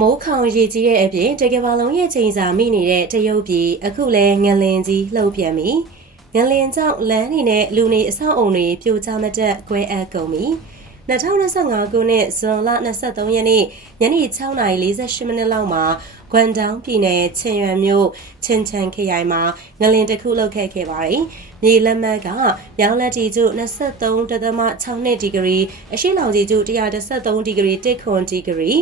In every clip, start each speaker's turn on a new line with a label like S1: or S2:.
S1: မိုးခေါင်ရေကြီးတဲ့အပြင်တကယ်ပါလုံးရဲ့ချိန်စာမိနေတဲ့တရုတ်ပြည်အခုလဲငလင်ကြီးလှုပ်ပြန်ပြီငလင်ကြောင့်လမ်းနေနဲ့လူနေအဆောက်အုံတွေပြိုကျမတက်ကွဲအပ်ကုန်ပြီ2025ခုနှစ်ဇွန်လ23ရက်နေ့ညနေ6:48မိနစ်လောက်မှာဂွမ်တောင်ပြည်နယ်ချင်းရွန်မြို့ချင်းချန်ခရိုင်မှာငလင်တစ်ခုလှုပ်ခဲ့ခဲ့ပါတယ်။မြေလက်မှတ်ကမြောင်းလက်တီကျ23.62ဒီဂရီအရှိလောင်ကြီးကျ113ဒီဂရီတစ်ခွန်ဒီဂရီ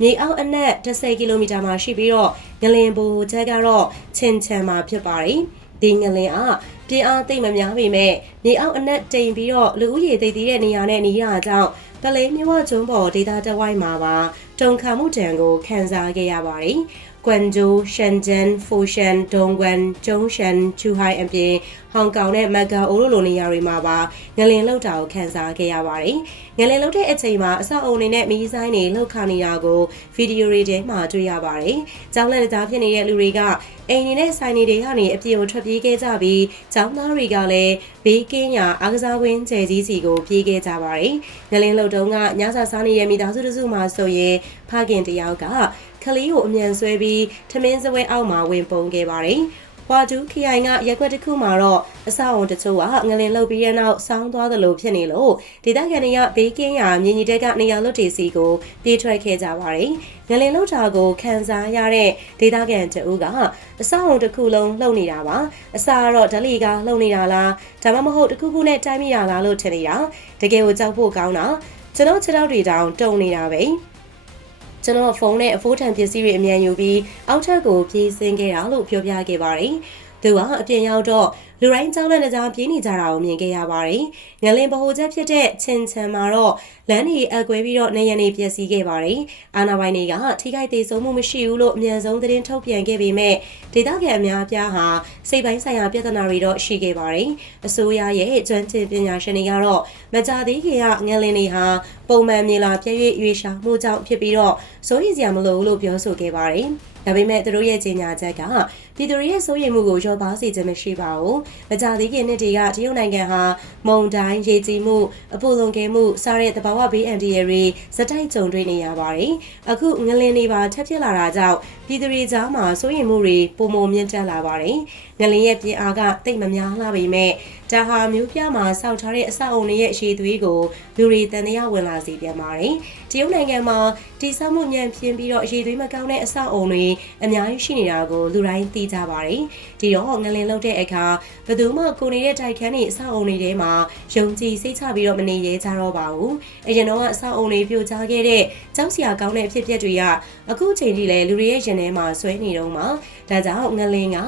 S1: မြေအောက်အနက်10ကီလိုမီတာမှာရှိပြီးတော့ငလင်ဘူချက်ကတော့ချင်းချန်မှာဖြစ်ပါတယ်။ဒီငလင်အားပြင်းအားသိမ့်မများပေမဲ့မြေအောက်အနက်တိမ်ပြီးတော့လူဦးရေသိသိတဲ့နေရာနဲ့နေရာကြောင့်ပလဲမြဝကျွန်းပေါ်ဒေသတဝိုင်းမှာပါတုံခါမှုတံကိုခန်းစားခဲ့ရပါတယ်။ ကွမ်ဂျို၊ရှန်ဂျန်၊ဖိုရှန်၊ဒုံဂွမ်၊ကျုံရှန်၊ချူဟိုင်အပြင်ဟောင်ကောင်နဲ့မက်ဂါအိုလိုလိုနေရာတွေမှာပါငလင်လောက်တာကိုခန်းစားခဲ့ရပါတယ်။ငလင်လောက်တဲ့အချိန်မှာအဆောက်အုံတွေနဲ့မီးဆိုင်တွေလှုပ်ခါနေတာကိုဗီဒီယိုတွေထဲမှာတွေ့ရပါတယ်။ကျောင်းလက်ကြားဖြစ်နေတဲ့လူတွေကအိမ်နေနဲ့ဆိုင်နေတွေကနေအပြေကိုထွက်ပြေးခဲ့ကြပြီးကျောင်းသားတွေကလည်းဘေးကင်းရာအားကစားကွင်းကျယ်ကြီးစီကိုပြေးခဲ့ကြပါတယ်။ငလင်လောက်တုံးကညစာစားနေတဲ့မိသားစုတစုမှဆိုရင်ဖခင်တယောက်က ခလီကိုအမြန်ဆွဲပြီးထမင်းစပွဲအောက်မှာဝင်ပုံခဲ့ပါတယ်။ဝါဒူးခရိုင်ကရက်ွက်တစ်ခုမှာတော့အဆောက်အုံတချို့ကငလင်လှုပ်ပြီးရနောက်ဆောင်းသွားသလိုဖြစ်နေလို့ဒေသခံတွေကဘေးကင်းရာမြင်းကြီးတဲကနေရာလွတ်တီစီကိုပြေးထွက်ခဲ့ကြပါတယ်။ငလင်လှုပ်တာကိုခံစားရတဲ့ဒေသခံတအူးကအဆောက်အုံတစ်ခုလုံးလှုပ်နေတာပါ။အစားကတော့ဓလီကလှုပ်နေတာလားဒါမှမဟုတ်တစ်ခုခုနဲ့တိုင်းမိရလားလို့ထင်နေတာ။တကယ်ကိုကြောက်ဖို့ကောင်းတာကျွန်တော်ခြေထောက်တွေတောင်တုံနေတာပဲ။ ကျွန်တော်ဖုန်းနဲ့အဖိုးထံပစ္စည်းတွေအမြန်ယူပြီးအောက်ထပ်ကိုပြေးဆင်းခဲ့တာလို့ပြောပြခဲ့ပါတယ်။သူကအပြင်ရောက်တော့ လူတိုင်းကြောက်လက်နေကြပြေးနေကြတာကိုမြင်ခဲ့ရပါတယ်။ငလင်ဗဟိုချက်ဖြစ်တဲ့ချင်းချန်မှာတော့လမ်းတွေအကွဲပြီးတော့နေရနေပျက်စီးခဲ့ပါတယ်။အာနာပိုင်တွေကထိခိုက်သေးဆုံးမှုမရှိဘူးလို့အမြန်ဆုံးသတင်းထုတ်ပြန်ခဲ့ပေမဲ့ဒေသခံအများအပြားဟာစိတ်ပိုင်းဆိုင်ရာပြဿနာတွေတော့ရှိခဲ့ပါတယ်။အစိုးရရဲ့ကျွမ်းကျင်ပညာရှင်တွေကတော့မကြသေးခင်ကငလင်တွေဟာပုံမှန်မြေလာပြည့်ရွေ့ရှာမှုကြောင့်ဖြစ်ပြီးတော့စိုးရိမ်စရာမလိုဘူးလို့ပြောဆိုခဲ့ပါတယ်။ဒါပေမဲ့သူတို့ရဲ့ကြေညာချက်က ပြည်သူတွေရဲ့စိုးရိမ်မှုကိုလျော့ပါစေခြင်းမရှိပါဘူး။မကြသေးခင်နှစ်တွေကတရုတ်နိုင်ငံဟာမုန်တိုင်းရေကြီးမှုအပူလွန်ကဲမှုစတဲ့သဘာဝဘေးအန္တရာယ်တွေစတိုက်ကြုံတွေ့နေရပါတယ်။အခုငလင်တွေပါထပ်ဖြစ်လာတာကြောင့်ပြည်သူတွေကြားမှာစိုးရိမ်မှုတွေပုံမမြင့်တက်လာပါတယ်။ငလင်ရဲ့ပြင်းအားကတိတ်မများလာပေမဲ့ဒါဟာမျိုးပြမှာစောက်ထားတဲ့အဆောက်အုံတွေရဲ့ရှည်သွေးကိုလူတွေတန်တရားဝင်လာစေပြန်ပါတယ်။တရုတ်နိုင်ငံမှာတည်ဆောက်မှုညံပြင်းပြီးတော့ရှည်သွေးမကောင်းတဲ့အဆောက်အုံတွေအများကြီးရှိနေတာကိုလူတိုင်းသိကြပါတယ်။ဒီတော့ငလင်လောက်တဲ့အခါဘယ်သူမှကိုနေတဲ့တိုက်ခန်းတွေအဆောက်အုံတွေထဲမှာယုံကြည်စိတ်ချပြီးတော့မနေရဲကြတော့ပါဘူး။အရင်တော့အဆောက်အုံတွေပြိုကျခဲ့တဲ့ကြောက်စရာကောင်းတဲ့အဖြစ်အပျက်တွေကအခုချိန်ထိလည်းလူတွေရဲ့ရင်ထဲမှာဆွဲနေတော့မှာ ဒါကြောင့်ငလင်က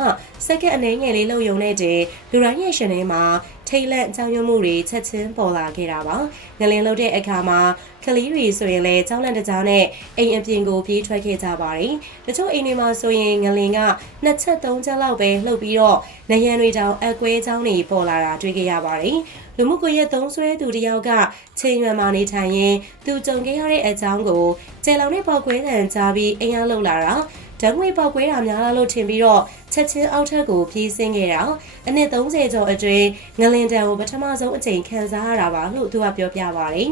S1: စက္ကန့်အနည်းငယ်လေးလှုပ်ယုံတဲ့တဲ့လူတိုင်းရဲ့ရှင်ထဲမှာထိတ်လန့်ကြောင်ရွံ့မှုတွေချက်ချင်းပေါ်လာခဲ့တာပါငလင်လှုပ်တဲ့အခါမှာကလေးတွေဆိုရင်လည်းကြောက်လန့်တကြားနဲ့အိမ်အပြင်ကိုပြေးထွက်ခဲ့ကြပါတယ်တချို့အိမ်တွေမှာဆိုရင်ငလင်ကနှစ်ချက်သုံးချက်လောက်ပဲလှုပ်ပြီးတော့နရံတွေတောင်အကွဲချောင်းတွေပေါ်လာတာတွေ့ခဲ့ရပါတယ်လူမှုကွန်ရက်သုံးဆွဲသူတယောက်ကချိန်ရွယ်မှာနေထိုင်ရင်သူကြုံခဲ့ရတဲ့အကြောင်းကိုကျေလောင်နဲ့ပေါက်ကွဲတန်ကြားပြီးအိမ်ရလောက်လာတာ ဓာတ်ငွေပေါက်ကွဲတာများလားလို့ထင်ပြီးတော့ချက်ချင်းအောက်ထပ်ကိုပြေးဆင်းခဲ့တာအနည်း30ကျော်အတွင်းငလင်တန်ကိုပထမဆုံးအကြိမ်ခံစားရတာပါလို့သူကပြောပြပါတယ်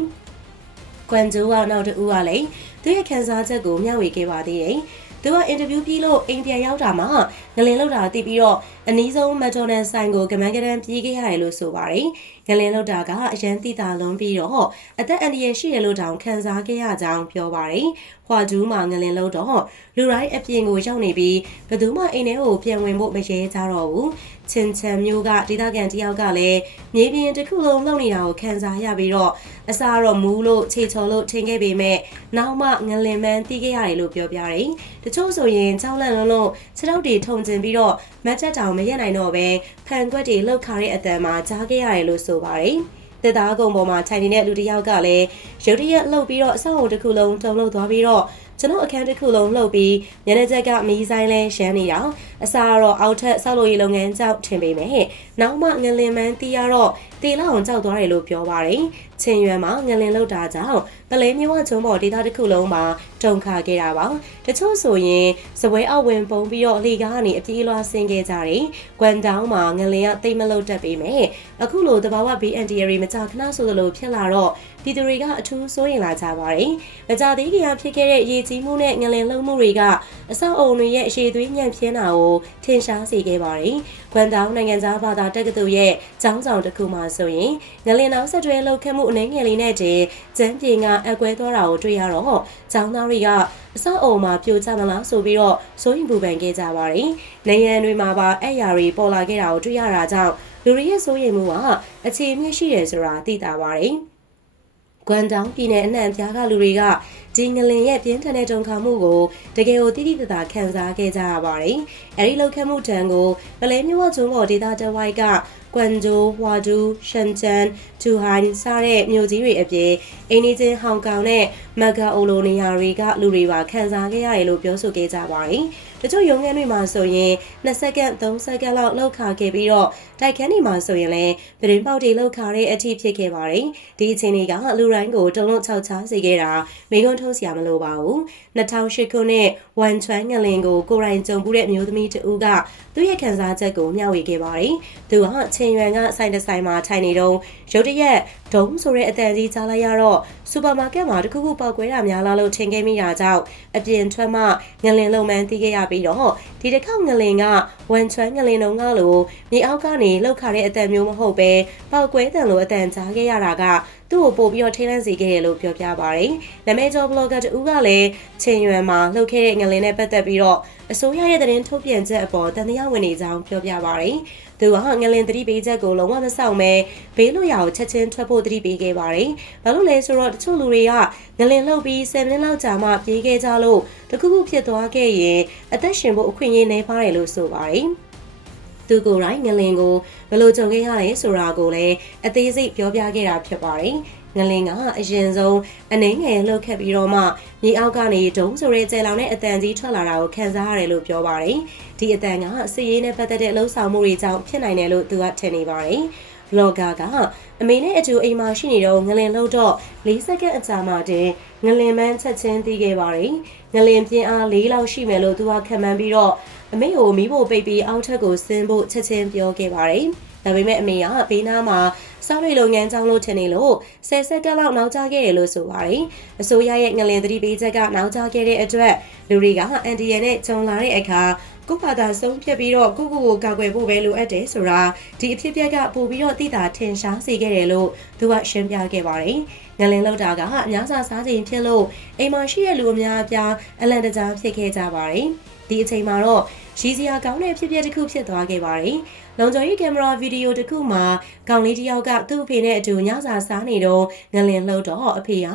S1: ။ကွမ်ဂျိုကနောက်တူကလည်းသူရဲ့ခံစားချက်ကိုမျှဝေခဲ့ပါသေးတယ်။ သူကအင်တာဗျူးပြီးလို့အိမ်ပြန်ရောက်တာမှာငလင်လောက်တာသိပြီးတော့အနီးဆုံးမက်ဒိုနယ်ဆိုင်ကိုကမန်းကရန်ပြေးခဲ့ရတယ်လို့ဆိုပါတယ်။ငလင်လောက်တာကအရန်တိတာလုံးပြီးတော့အသက်အန္တရာယ်ရှိရလို့တောင်ခံစားခဲ့ရကြောင်းပြောပါတယ်။ခွာကျူးမှာငလင်လောက်တော့လူတိုင်းအပြင်ကိုရောက်နေပြီးဘယ်သူမှအိမ်ထဲကိုပြန်ဝင်ဖို့မရဲကြတော့ဘူး။ ချင်းချန်မျိုးကဒေသခံတယောက်ကလည်းမြေပြင်တစ်ခုလုံးလုံနေတာကိုခံစားရပြီးတော့အစားတော့မူးလို့ခြေချော်လို့ထင်ခဲ့ပေမဲ့နောက်မှငလင်မန်းတီးခဲ့ရတယ်လို့ပြောပြတယ်။တချို့ဆိုရင်ကြောက်လန့်လုံးလုံးခြေထောက်တွေထုံကျင်ပြီးတော့မတ်တက်တောင်မရက်နိုင်တော့ပဲဖန်ကွက်တွေလှုပ်ခါတဲ့အတန်မှာကြားခဲ့ရတယ်လို့ဆိုပါတယ်။တက်သားကုံပေါ်မှာထိုင်နေတဲ့လူတစ်ယောက်ကလည်းရုတ်တရက်လှုပ်ပြီးတော့အဆောက်အုံတစ်ခုလုံးတုံလှုပ်သွားပြီးတော့ ကျွန်တော်အခန်းတစ်ခုလုံးလှုပ်ပြီးညနေချက်ကမီးဆိုင်လဲရှမ်းနေတာအစားကတော့အောက်ထက်ဆောက်လုပ်ရေးလုပ်ငန်းကြောင့်ထင်ပေမဲ့နောက်မှငလင်မန်းတီးရတော့တေလောက်အောင်ကြောက်သွားတယ်လို့ပြောပါတယ်။ချင်းရွယ်မှာငလင်လောက်တာကြောင့်ပလဲမျိုးဝချုံပေါ်ဒေသတစ်ခုလုံးမှာတုံခါခဲ့တာပါ။တချို့ဆိုရင်စပွဲအောက်ဝင်ပုံပြီးတော့လေကားကနေအပြေးလွှားဆင်းခဲ့ကြတယ်။ကွမ်တောင်းမှာငလင်ကတိတ်မလို့တက်ပေမဲ့အခုလိုတဘာဝ BND ရီမကြခဏဆိုသလိုဖြစ်လာတော့ ပြည်သူတွေကအထူးစိုးရိမ်လာကြပါတယ်။မကြသေးခင်ကဖြစ်ခဲ့တဲ့ရေကြီးမှုနဲ့ငလင်လှုပ်မှုတွေကအဆောက်အုံတွေရဲ့အရှိသွေးညံ့ပြင်းတာကိုထင်ရှားစေခဲ့ပါတယ်။ကွမ်တောင်းနိုင်ငံသားဘာသာတက္ကသိုလ်ရဲ့ကျောင်းဆောင်တစ်ခုမှာဆိုရင်ငလင်နောက်ဆက်တွဲလှုပ်ခတ်မှုအနေငယ်လေးနဲ့တည်းကျန်းပြေကအကွဲသွားတာကိုတွေ့ရတော့ကျောင်းသားတွေကအဆောက်အုံမှာပြိုကျမလားဆိုပြီးတော့စိုးရိမ်ပူပန်ခဲ့ကြပါတယ်။နေရန်တွေမှာပါအဲ့ယာတွေပေါ်လာခဲ့တာကိုတွေ့ရတာကြောင့်လူတွေရဲ့စိုးရိမ်မှုကအခြေအမြင့်ရှိတယ်ဆိုတာသိတာပါတယ်။ ကွမ်တောင်ပြည်နယ်အနှံ့ပြားကလူတွေကဒီငလင်ရဲ့ပြင်းထန်တဲ့တုန်ခါမှုကိုတကယ်ကိုတိတိတသာခံစားခဲ့ကြရပါတယ်။အဲဒီလောက်ခတ်မှုတန်ကိုပလဲမျိုးဝကျွန်းပေါ်ဒေသတဝိုက်ကကွမ်ဂျိုဟွာဒူရှန်ချန်ဂျူဟိုင်စတဲ့မြို့ကြီးတွေအပြင်အိန္ဒိချင်းဟောင်ကောင်နဲ့မဂါအိုလိုနေရာတွေကလူတွေပါခံစားခဲ့ရတယ်လို့ပြောဆိုခဲ့ကြပါတယ်။ တချို့ရုံးခန်းတွေမှာဆိုရင်2စက္ကန့်3စက္ကန့်လောက်လောက်ခါခဲ့ပြီးတော့တိုက်ခန်းတွေမှာဆိုရင်လည်းပြည်ပေါက်တွေလောက်ခါတဲ့အထိဖြစ်ခဲ့ပါတယ်။ဒီအချိန်တွေကလူတိုင်းကိုတုံ့လုံးချောက်ချားစေခဲ့တာမိကုန်းထုတ်စရာမလိုပါဘူး။2008ခုနှစ်ဝန်ချွမ်းငလင်ကိုကိုရိုင်းကြုံပူတဲ့အမျိုးသမီးတဦးကသူ့ရဲ့ခံစားချက်ကိုမျှဝေခဲ့ပါတယ်။သူကချင်းရွန်ကဆိုင်တဆိုင်မှာထိုင်နေတော့ ရုတ်တရက်ဒုံဆိုတဲ့အတန်ကြီးကြားလိုက်ရတော့စူပါမားကတ်မှာတခုခုပေါက်ကွဲတာများလားလို့ထင်ခဲ့မိတာကြောင့်အပြင်ထွက်မှငလင်လုံမှန်းသိခဲ့ရပြီးတော့ဒီတစ်ခေါက်ငလင်ကဝန်ချွမ်းငလင်လုံးကလိုမြေအောက်ကနေလှုပ်ခါတဲ့အတန်မျိုးမဟုတ်ပဲပေါက်ကွဲတန်လိုအတန်ကြားခဲ့ရတာက သူ့ကိုပို့ပြီးတော့ထိလန့်စေခဲ့တယ်လို့ပြောပြပါရယ်။နာမည်ကျော် blogger တူကလည်းချင်းရွယ်မှာလှုပ်ခဲ့တဲ့ငလင်နဲ့ပတ်သက်ပြီးတော့အစိုးရရဲ့သတင်းထုတ်ပြန်ချက်အပေါ်တန်တရားဝင်နေကြောင်းပြောပြပါရယ်။သူကငလင်သတိပေးချက်ကိုလုံးဝမဆောင်ပဲဘေးလွရာကိုချက်ချင်းထွက်ဖို့သတိပေးခဲ့ပါတယ်။ဘာလို့လဲဆိုတော့တချို့လူတွေကငလင်လှုပ်ပြီး10မိနစ်လောက်ကြာမှပြေးခဲ့ကြလို့တခုခုဖြစ်သွားခဲ့ရင်အသက်ရှင်ဖို့အခွင့်အရေးနည်းပါတယ်လို့ဆိုပါတယ်။ သူကိုယ်တိုင်ငလင်ကိုဘယ်လိုကြုံခဲ့ရလဲဆိုတာကိုလည်းအသေးစိတ်ပြောပြခဲ့တာဖြစ်ပါတယ်။ငလင်ကအရင်ဆုံးအနှင်းငယ်လှုပ်ခတ်ပြီးတော့မှမြေအောက်ကနေဒုံဆိုရဲကျဲလောင်တဲ့အတန်ကြီးထွက်လာတာကိုခံစားရတယ်လို့ပြောပါတယ်။ဒီအတန်ကစစ်ရေးနဲ့ပတ်သက်တဲ့အလုပ်ဆောင်မှုတွေကြောင့်ဖြစ်နိုင်တယ်လို့သူကထင်နေပါတယ်။ blogger က အမေနဲ့အတူအိမ်မှာရှိနေတော့ငလင်လှုပ်တော့၄စက္ကန့်အကြာမှတင်ငလင်မန်းချက်ချင်းသိခဲ့ပါတယ်။ငလင်ပြင်းအား၄လောက်ရှိမယ်လို့သူကခံမှန်းပြီးတော့အမေကိုမိဖို့ပိတ်ပြီးအောက်ထက်ကိုဆင်းဖို့ချက်ချင်းပြောခဲ့ပါတယ်။ဒါပေမဲ့အမေကဘေးနားမှာစောက်ရိတ်လုပ်ငန်းကြောင်းလို့ထင်နေလို့ဆယ်စက္ကန့်လောက်နောက်ကျခဲ့တယ်လို့ဆိုပါတယ်။အစိုးရရဲ့ငလင်သတိပေးချက်ကနောက်ကျခဲ့တဲ့အတွက်လူတွေကအန်တီရနဲ့ဂျုံလာတဲ့အခါ ကိုယ့်ဘာသာဆုံးဖြတ်ပြီးတော့ကိုကိုကိုကာကွယ်ဖို့ပဲလိုအပ်တယ်ဆိုတာဒီအဖြစ်အပျက်ကပို့ပြီးတော့သိတာထင်ရှားစေခဲ့တယ်လို့သူကရှင်းပြခဲ့ပါတယ်။ငလင်လောက်တာကအများစာစားချိန်ဖြစ်လို့အိမ်မှာရှိတဲ့လူအများအပြားအလန့်တကြားဖြစ်ခဲ့ကြပါတယ်။ဒီအချိန်မှာတော့ရီစရာကောင်းတဲ့ဖြစ်ပျက်တစ်ခုဖြစ်သွားခဲ့ပါတယ်။လုံခြုံရေးကင်မရာဗီဒီယိုတစ်ခုမှာကောင်လေးတစ်ယောက်ကသူ့အဖေနဲ့အတူညစာစားနေတော့ငလင်လှုပ်တော့အဖေက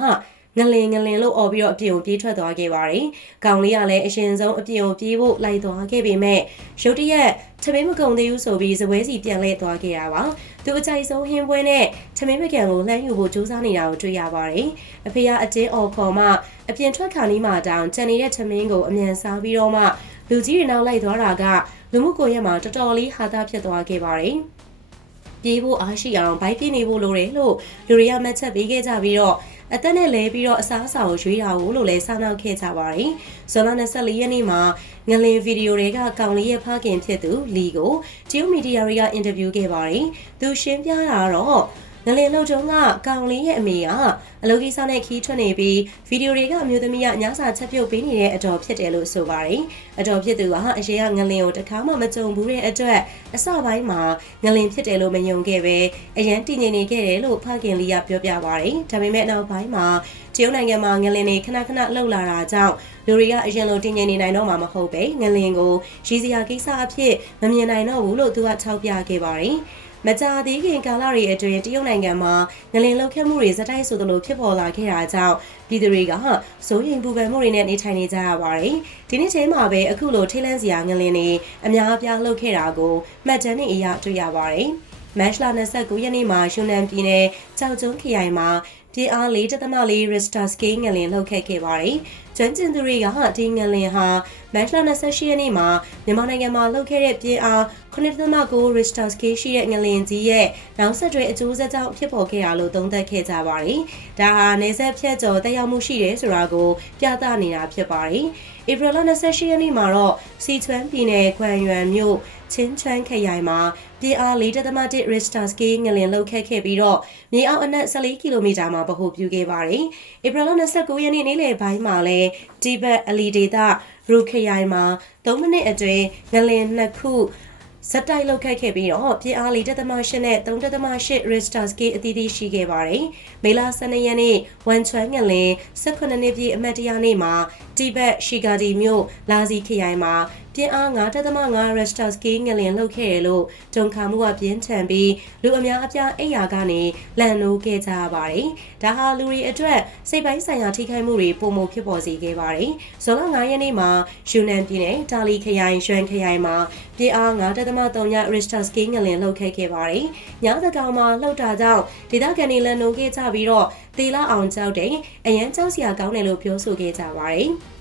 S1: ငလင်ငလင်လို့អော်ပြီးတော့အပြင်ကိုပြေးထွက်သွားခဲ့ပါတယ်။ကောင်လေးကလည်းအရှင်ဆုံးအပြင်ကိုပြေးဖို့လိုက်သွားခဲ့ပေမဲ့ရုတ်တရက်သမင်းမကုံသေးဘူးဆိုပြီးဇပွဲစီပြန်လဲသွားခဲ့တာပါ။သူအကြိုက်ဆုံးဟင်းပွဲနဲ့သမင်းမကန်ကိုလှမ်းယူဖို့ကြိုးစားနေတာကိုတွေ့ရပါတယ်။အဖေကအတင်းអော်ခေါ်မှအပြင်ထွက်ခါနီးမှတောင်တန်နေတဲ့သမင်းကိုအမြန်စားပြီးတော့မှလူကြီးတွေနောက်လိုက်သွားတာကလူမှုကွန်ရက်မှာတော်တော်လေးဟာသားဖြစ်သွားခဲ့ပါတယ်။ပြေးဖို့အားရှိအောင်ဘိုက်ပြနေဖို့လိုတယ်လို့လူတွေကမှတ်ချက်ပေးခဲ့ကြပြီးတော့ အသက်နဲ့လဲပြီးတော့အစားအစာကိုရွေးတာကိုလို့လည်းစောင့်နှောက်ခဲ့ကြပါတယ်။ဇွန်လ24ရက်နေ့မှာငလင်ဗီဒီယိုတွေကကောင်လေးရဲ့ဖခင်ဖြစ်သူလီကိုတရုတ်မီဒီယာတွေကအင်တာဗျူးခဲ့ပါတယ်။သူရှင်းပြတာတော့ ငလင်လှုပ်တုံးကကောင်လေးရဲ့အမေကအလုပ်ကိစ္စနဲ့ခီးထွက်နေပြီးဗီဒီယိုတွေကအမျိုးသမီးကညစာချက်ပြုတ်ပေးနေတဲ့အတော်ဖြစ်တယ်လို့ဆိုပါတယ်။အတော်ဖြစ်သူကအရင်ကငလင်ကိုတခါမှမကြုံဘူးတဲ့အတွက်အစပိုင်းမှာငလင်ဖြစ်တယ်လို့မယုံခဲ့ပဲအရန်တည်ငြိမ်နေခဲ့တယ်လို့ဖခင်လေးကပြောပြပါတယ်။ဒါပေမဲ့နောက်ပိုင်းမှာတရုတ်နိုင်ငံမှာငလင်တွေခဏခဏလှုပ်လာတာကြောင့်လူတွေကအရင်လိုတည်ငြိမ်နေနိုင်တော့မှာမဟုတ်ပဲငလင်ကိုရည်စရာကိစ္စအဖြစ်မမြင်နိုင်တော့ဘူးလို့သူကထောက်ပြခဲ့ပါတယ်။ မကြာသေးခင်ကာလတွေအတွင်းတရုတ်နိုင်ငံမှာငလင်လောက်ခတ်မှုတွေဇက်တိုက်ဆိုသလိုဖြစ်ပေါ်လာခဲ့တာကြောင့်ပြည်သူတွေကစိုးရိမ်ပူပန်မှုတွေနဲ့နေထိုင်နေကြရပါတယ်။ဒီနေ့ချင်းမှာပဲအခုလိုထိလန်းစရာငလင်တွေအများအပြားလှုပ်ခဲ့တာကိုမှတ်တမ်းနဲ့အရတွေ့ရပါတယ်။မတ်လ29ရက်နေ့မှာယူနန်ပြည်နယ်ကြောက်ကျုံးခရိုင်မှာ ပြင်းအား4.4 Richter scale ငလင်လှုပ်ခတ်ခဲ့ပါတယ်။ကျွမ်းကျင်သူတွေကဒီငလင်ဟာမတ်လ28ရက်နေ့မှာမြန်မာနိုင်ငံမှာလှုပ်ခဲ့တဲ့ပြင်းအား9.9 Richter scale ရှိတဲ့ငလင်ကြီးရဲ့နောက်ဆက်တွဲအကျိုးဆက်ကြောင့်ဖြစ်ပေါ်ခဲ့တာလို့သုံးသပ်ခဲ့ကြပါတယ်။ဒါဟာနေဆက်ဖြတ်ကျော်တက်ရောက်မှုရှိတယ်ဆိုတာကိုပြသနေတာဖြစ်ပါတယ်။ ဧပြီလ28ရက်နေ့မှာတော့စီချွမ်းပြည်နယ်ခွန်ရွမ်မြို့ချင်းချွမ်းခရိုင်မှာပြင်းအား4.1 Richter scale ငလင်လှုပ်ခတ်ခဲ့ပြီးတော့မြေအောက်အနက်14ကီလိုမီတာမှာဗဟိုပြုခဲ့ပါတယ်။ဧပြီလ29ရက်နေ့နေ့လယ်ပိုင်းမှာလည်းဒီဘက်အလီဒေတာရူခရိုင်မှာ3မိနစ်အတွင်းငလင်နှစ်ခု စက်တိုက်လောက်ခတ်ခဲ့ပြီးတော့ပြင်းအားလေးတက်သမ8နဲ့3.8 Richter scale အသီးသီးရှိခဲ့ပါတယ်။မေလ12ရက်နေ့ဝန်ချွမ်းငလင်18နှစ်ပြည့်အမတ်တရားနေ့မှာတိဘက်ရှီဂါဒီမြို့လာစီခရိုင်မှာ ပြင်းအား9.5 Richter scale ငလင်လောက်ခဲ့ရလို့တုံခါမှုကပြင်းထန်ပြီးလူအများအပြားအိယာကနေလန်နိုးခဲ့ကြရပါတယ်။ဒါဟာလူတွေအတွက်စိတ်ပိုင်းဆိုင်ရာထိခိုက်မှုတွေပုံမဖြစ်ပေါ်စေခဲ့ပါတယ်။ဇွန်လ9ရက်နေ့မှာယူနန်ပြည်နယ်တာလီခရိုင်ရွှန်ခရိုင်မှာပြင်းအား9.3 Richter scale ငလင်လောက်ခဲ့ခဲ့ပါတယ်။ညသကောင်မှာလှုပ်တာကြောင့်ဒေသခံတွေလန်နိုးခဲ့ကြပြီးတော့သေလာအောင်ကြောက်တဲ့အရန်ကြောက်စရာကောင်းတယ်လို့ပြောဆိုခဲ့ကြပါတယ်။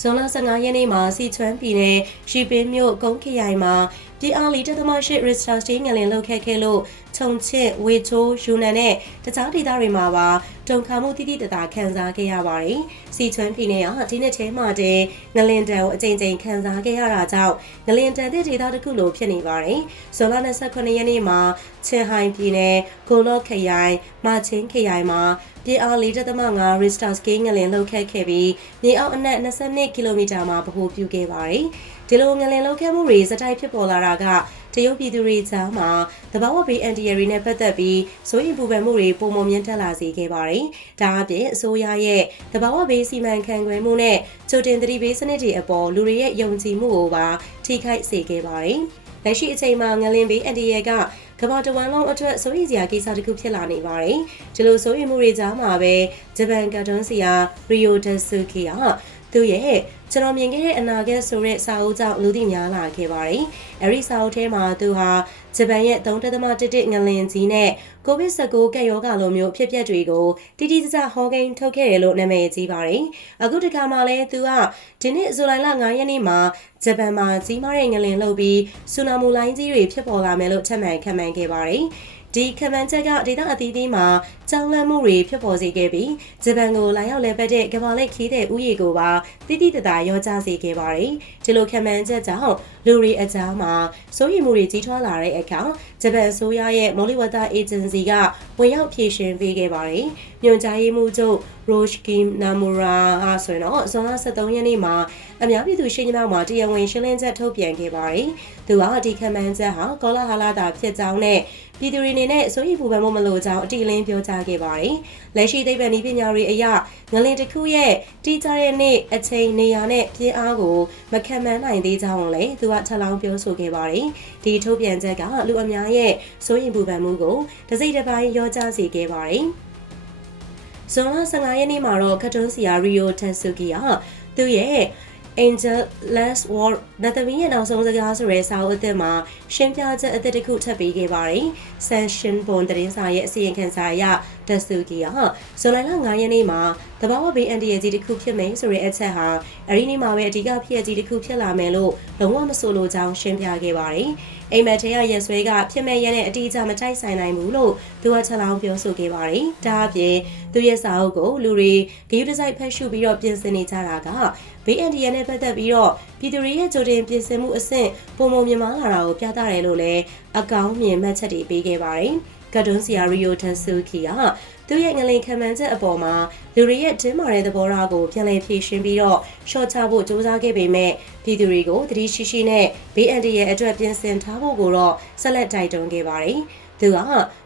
S1: ဇွန်လ15ရက်နေ့မှာစီချွမ်းပြည်နယ်ရှီပင်းမြို့ကုန်းခရိုင်မှာပြည်အားလီတက်သမရှိ Richter scale ငလင်လောက်ခဲ့ခဲ့လို့ခြုံချစ်ဝေချိုးယူနန်နဲ့တခြားဒေသတွေမှာပါတုံခါမှုတိတိတသာခံစားခဲ့ရပါတယ်။စီချွမ်းပြည်နယ်ဟာဒီနှစ်ထဲမှာတည်းငလင်တန်ကိုအကြိမ်ကြိမ်ခံစားခဲ့ရတာကြောင့်ငလင်တန်တဲ့ဒေသတစ်ခုလိုဖြစ်နေပါတယ်။ဇွန်လ29ရက်နေ့မှာချင်းဟိုင်ပြည်နယ်ကိုလော့ခရိုင်မချင်းခရိုင်မှာ ပြည်အား4.5 Richter scale ငလင်လှုပ်ခတ်ခဲ့ပြီးမြေအောက်အနက်22ကီလိုမီတာမှာဗဟိုပြုခဲ့ပါတယ်။ဒီလိုငလင်လှုပ်ခတ်မှုတွေစတိုက်ဖြစ်ပေါ်လာတာကတရုတ်ပြည်သူတွေကြားမှာတဘာဝဘေးအန်တီယရီနဲ့ပတ်သက်ပြီးစိုးရိမ်ပူပန်မှုတွေပုံမမြင့်တက်လာစေခဲ့ပါတယ်။ဒါအပြင်အစိုးရရဲ့တဘာဝဘေးစီမံခန့်ခွဲမှုနဲ့ချိုတင်သတိပေးစနစ်တွေအပေါ်လူတွေရဲ့ယုံကြည်မှုကိုပါထိခိုက်စေခဲ့ပါတယ်။လက်ရှိအချိန်မှာငလင်ဘေးအန်တီယက ကမ္ဘာတဝန်းလုံးအတွက်စိုးရိမ်စရာကိစ္စတစ်ခုဖြစ်လာနေပါတယ်။ဒီလိုစိုးရိမ်မှုတွေကြားမှာပဲဂျပန်ကတ်တွန်းစီယာရီယိုဒက်ဆူကီဟာသူရဲ့ကျွန်တော်မြင်ခဲ့တဲ့အနာဂတ်ဆိုတဲ့စာအုပ်ကြောင့်လူသိများလာခဲ့ပါတယ်။အဲဒီစာအုပ်ထဲမှာသူဟာဂျပန်ရဲ့3.11ငလင်ကြီးနဲ့ COVID-19 ကပ်ရောဂါလိုမျိုးဖြစ်ပျက်တွေကိုတိတိကျကျဟောကိန်းထုတ်ခဲ့တယ်လို့နာမည်ကြီးပါတယ်။အခုတခါမှလည်းသူကဒီနှစ်ဇူလိုင်လ9ရက်နေ့မှာဂျပန်မှာကြီးမားတဲ့ငလင်လှုပ်ပြီးဆူနာမူလိုင်းကြီးတွေဖြစ်ပေါ်လာမယ်လို့ထပ်မံခန့်မှန်းခဲ့ပါတယ်။ ဒီခမန်ချက်ကဒေသအသီးသီးမှာကြောင်းလန့်မှုတွေဖြစ်ပေါ်စေခဲ့ပြီးဂျပန်ကိုလာရောက်လည်ပတ်တဲ့ကမ္ဘာလက်ခီးတဲ့ဥယျာဉ်ကိုပါတိတိတသာရောကြစေခဲ့ပါတယ်။ဒီလိုခမန်ချက်ကြောင့်လူတွေအကြားမှာစိုးရိမ်မှုတွေကြီးထွားလာတဲ့အခါဂျပန်အစိုးရရဲ့မိုးလေဝသအေဂျင်စီက ဝင်ရောက်ဖြေရှင်းပေးခဲ့ပါတယ်။ညွှန်ကြားရေးမှူးချုပ် Roshkim Namura ဟာဆိုရင်တော့ဇွန်လ23ရက်နေ့မှာအများပြည်သူရှင်းပြမှာတရားဝင်ရှင်းလင်းချက်ထုတ်ပြန်ခဲ့ပါတယ်။သူကဒီခမန်ချက်ဟာကောလာဟာလာတာဖြစ်ကြောင်းနဲ့ပြည်သူတွေအနေနဲ့စိုးရိမ်ပူပန်မှုမလိုကြောင်းအတိအလင်းပြောကြားခဲ့ပါတယ်။လက်ရှိသိပ္ပံနည်းပညာတွေအရငလင်တစ်ခုရဲ့တိကျတဲ့နေ့အချိန်နေရာနဲ့ပြင်းအားကိုမခံမှန်းနိုင်သေးကြောင်းလည်းသူကထပ်လောင်းပြောဆိုခဲ့ပါတယ်။ ဒီထုတ်ပြန်ချက်ကလူအများရဲ့စိုးရိမ်ပူပန်မှုကိုတစိမ့်တစ်ပိုင်းရောကြစေခဲ့ပါတယ်။ဇွန်လ15ရက်နေ့မှာတော့ကတ်တွန်းစီယာရီယိုတန်ဆူကီယာသူရဲ့ Angel Last War နတ်သမီးရဲ့နောက်ဆုံးစကားဆိုတဲ့စာအုပ်အသစ်မှာရှင်းပြချက်အသစ်တစ်ခုထပ်ပေးခဲ့ပါတယ်။ Sanction Bond သတင်းစာရဲ့အစီရင်ခံစာအရတက်ဆူကီဟာဇွန်လ9ရက်နေ့မှာတဘာဝဘေးအန်တီယကြီးတစ်ခုဖြစ်မယ်ဆိုတဲ့အချက်ဟာအဲဒီနေ့မှာပဲအဓိကဖြစ်ရကြီးတစ်ခုဖြစ်လာမယ်လို့လုံးဝမဆိုလိုကြောင်းရှင်းပြခဲ့ပါတယ်။အိမ်မက်ထဲကရက်ဆွဲကဖြစ်မဲ့ရတဲ့အတိအကျမတိုက်ဆိုင်နိုင်ဘူးလို့သူကချက်လောင်းပြောဆိုခဲ့ပါတယ်။ဒါအပြင်သူရဲ့စာအုပ်ကိုလူတွေဂရုတစိုက်ဖတ်ရှုပြီးတော့ပြင်ဆင်နေကြတာကဘေးအန်တီယနဲ့ပတ်သက်ပြီးတော့ပြည်သူတွေရဲ့ကြိုတင်ပြင်ဆင်မှုအဆင့်ပုံမမြင်မာလာတာကိုပြသတယ်လို့လည်းအကောင်းမြင်မှတ်ချက်တွေပေးခဲ့ပါတယ်။ ကတ်တွန်းစီယာရီယိုတန်ဆူကီကသူရဲ့ငလင်ခံမှန်းချက်အပေါ်မှာလူတွေရဲ့တင်းမာတဲ့သဘောထားကိုပြန်လည်ဖြေရှင်းပြီးတော့ရှော့ချဖို့ကြိုးစားခဲ့ပေမဲ့ပြည်သူတွေကိုသတိရှိရှိနဲ့ဘေးအန္တရာယ်အတွက်ပြင်ဆင်ထားဖို့ကိုတော့ဆက်လက်တိုက်တွန်းခဲ့ပါတယ်။ သူက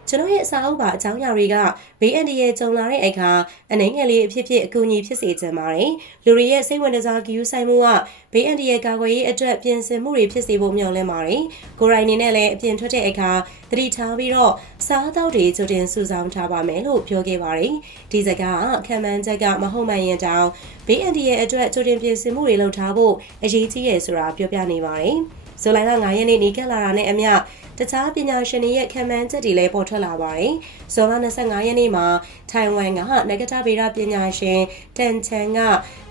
S1: ကျွန်တော်ရဲ့အစာအုပ်ပါအကြောင်းအရာတွေကဘေးအန္တရာယ်ကြုံလာတဲ့အခါအနေငယ်လေးအဖြစ်ဖြစ်အကူအညီဖြစ်စေချင်ပါတယ်။လူတွေရဲ့စိတ်ဝင်စားကြည့်ယူဆိုင်မှုကဘေးအန္တရာယ်ကာကွယ်ရေးအတွက်ပြင်ဆင်မှုတွေဖြစ်စေဖို့မျှော်လင့်ပါတယ်။ကိုရိုင်းနေနဲ့လည်းအပြင်ထွက်တဲ့အခါသတိထားပြီးတော့စားသောက်တွေကြိုတင်စုဆောင်းထားပါမယ်လို့ပြောခဲ့ပါတယ်။ဒီစကားခံမှန်းချက်ကမဟုတ်မှန်ရင်တောင်ဘေးအန္တရာယ်အတွက်ကြိုတင်ပြင်ဆင်မှုတွေလုပ်ထားဖို့အရေးကြီးရယ်ဆိုတာပြောပြနေပါတယ်။ ဇူလိုင်လ9ရက်နေ့နေကက်လာတာနဲ့အမျှတခြားပညာရှင်တွေရဲ့ခံမှန်းချက်တွေလည်းပေါ်ထွက်လာပါတယ်။ဇွန်လ25ရက်နေ့မှာထိုင်ဝမ်ကနဂတဗေဒပညာရှင်တန်ချန်က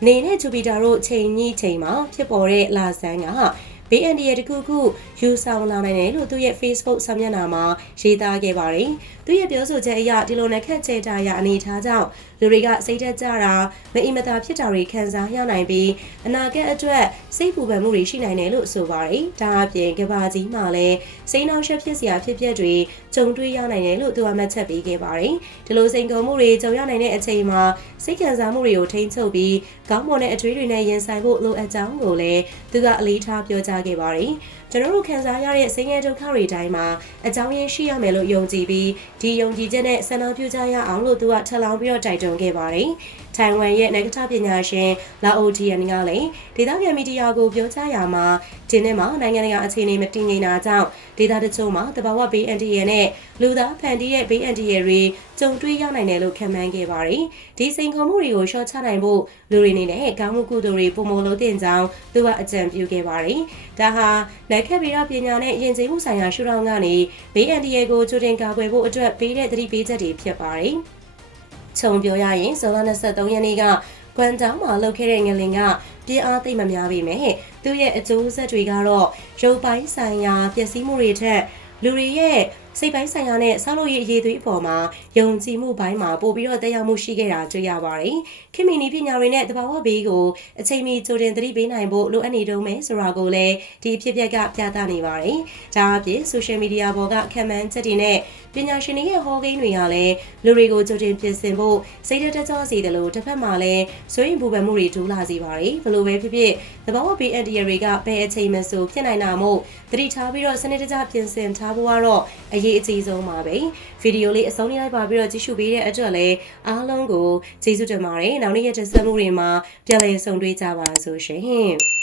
S1: နေနဲ့ဂျူပီတာတို့ချိန်ညှိချိန်မှာဖြစ်ပေါ်တဲ့လာဆန်းက ဘေးအန်ဒီရဲ့တခုခုယူဆောင်လာနိုင်တယ်လို့သူရဲ့ Facebook စာမျက်နှာမှာရေးသားခဲ့ပါတယ်။သူရဲ့ပြောဆိုချက်အရဒီလိုနဲ့ခက်ချဲတာရအနေထားကြောင့်လူတွေကစိတ်သက်ကြတာမအီမသာဖြစ်တာတွေခံစားရနိုင်ပြီးအနာဂတ်အတွက်စိတ်ပူပန်မှုတွေရှိနိုင်တယ်လို့ဆိုပါတယ်။ဒါအပြင်ကဘာကြီးမှာလည်းစိတ်နှောက်ယှက်ဖြစ်စရာဖြစ်ပျက်တွေကြုံတွေ့ရနိုင်တယ်လို့သူကမှတ်ချက်ပေးခဲ့ပါတယ်။ဒီလိုစိန်ခေါ်မှုတွေကြုံရနိုင်တဲ့အချိန်မှာစိတ်ခံစားမှုတွေကိုထိန်းချုပ်ပြီးကောင်းမွန်တဲ့အထွေးတွေနဲ့ရင်ဆိုင်ဖို့လိုအပ်ကြောင်းကိုလည်းသူကအလေးထားပြောကြားခဲ့ပါတယ်။ ကျွန်တော်တို့ခံစားရတဲ့ဆင်းရဲဒုက္ခတွေတိုင်းမှာအကြောင်းရင်းရှိရမယ်လို့ယုံကြည်ပြီးဒီယုံကြည်ချက်နဲ့ဆန္ဒပြုကြရအောင်လို့သူကထပ်လောင်းပြီးတော့တိုက်တွန်းခဲ့ပါတယ်။ထိုင်ဝမ်ရဲ့နိုင်ငံပညာရှင်လာအိုဒီယန်ကလည်းဒေသခံမီဒီယာကိုပြောကြားရာမှာဒီနေ့မှာနိုင်ငံတကာအခြေအနေမတည်ငြိမ်တာကြောင့်ဒေသတချို့မှာတဘာဝဘေးအန်တီရနဲ့လူသားဖန်တီးရဲ့ဘေးအန်တီရတွေကြုံတွေ့ရနိုင်တယ်လို့ခန့်မှန်းခဲ့ပါတယ်။ဒီစိန်ခေါ်မှုတွေကိုရှော့ချနိုင်ဖို့လူတွေအနေနဲ့ကောင်းမှုကုသိုလ်တွေပုံမလို့တင်ကြောင်းသူကအကြံပြုခဲ့ပါတယ်။ဒါဟာလက်ခက်ပြီးတော့ပညာနဲ့ယဉ်ကျေးမှုဆိုင်ရာရှုထောင့်ကနေဘေးအန်တီရကိုကြိုတင်ကာကွယ်ဖို့အတွက်ပေးတဲ့သတိပေးချက်တွေဖြစ်ပါတယ်။ခြုံပြောရရင်ဇွန်လ23ရက်နေ့ကကွမ်တောင်မှာလှုပ်ခဲ့တဲ့ငလင်ကပြင်းအားသိမ့်မများပေမဲ့သူ့ရဲ့အကျိုးဆက်တွေကတော့ရုပ်ပိုင်းဆိုင်ရာပျက်စီးမှုတွေထက်လူတွေရဲ့စိတ်ပိုင်းဆိုင်ရာနဲ့ဆောက်လုပ်ရေးအရေးသွေးအပေါ်မှာယုံကြည်မှုပိုင်းမှာပို့ပြီးတော့တက်ရောက်မှုရှိခဲ့တာတွေ့ရပါတယ်။ ခင်မီနီပညာတွေနဲ့တဘာဝဘေးကိုအချိန်မီကြိုတင်သတိပေးနိုင်ဖို့လိုအပ်နေတုံးမယ်ဆိုတာကိုလည်းဒီအဖြစ်အပျက်ကပြသနေပါတယ်။ဒါအပြင် social media ပေါ်ကခံမှန်းချက်တွေနဲ့ပညာရှင်တွေရဲ့ဟောကိန်းတွေကလည်းလူတွေကိုကြိုတင်ပြင်ဆင်ဖို့စိတ်ဓာတက်ကြွစေတယ်လို့တစ်ဖက်မှာလည်းစိုးရင်ပူပန်မှုတွေတိုးလာစေပါတယ်။ဘလို့ပဲဖြစ်ဖြစ်တဘာဝဘေးအန်တီရတွေကဘယ်အချိန်မှဆိုဖြစ်နိုင်တာမို့သတိထားပြီးတော့စနစ်တကျပြင်ဆင်ထားဖို့ကတော့အရေးအကြီးဆုံးပါပဲ ဗီဒီယိုလေးအဆုံးလိုက်ပါပြီးတော့ကြည့်ရှုပေးတဲ့အတွက်လည်းအားလုံးကိုကျေးဇူးတင်ပါတယ်နောက်နေ့ရက်တင်ဆက်မှုတွေမှာပြန်လည်ဆုံတွေ့ကြပါစို့ရှင်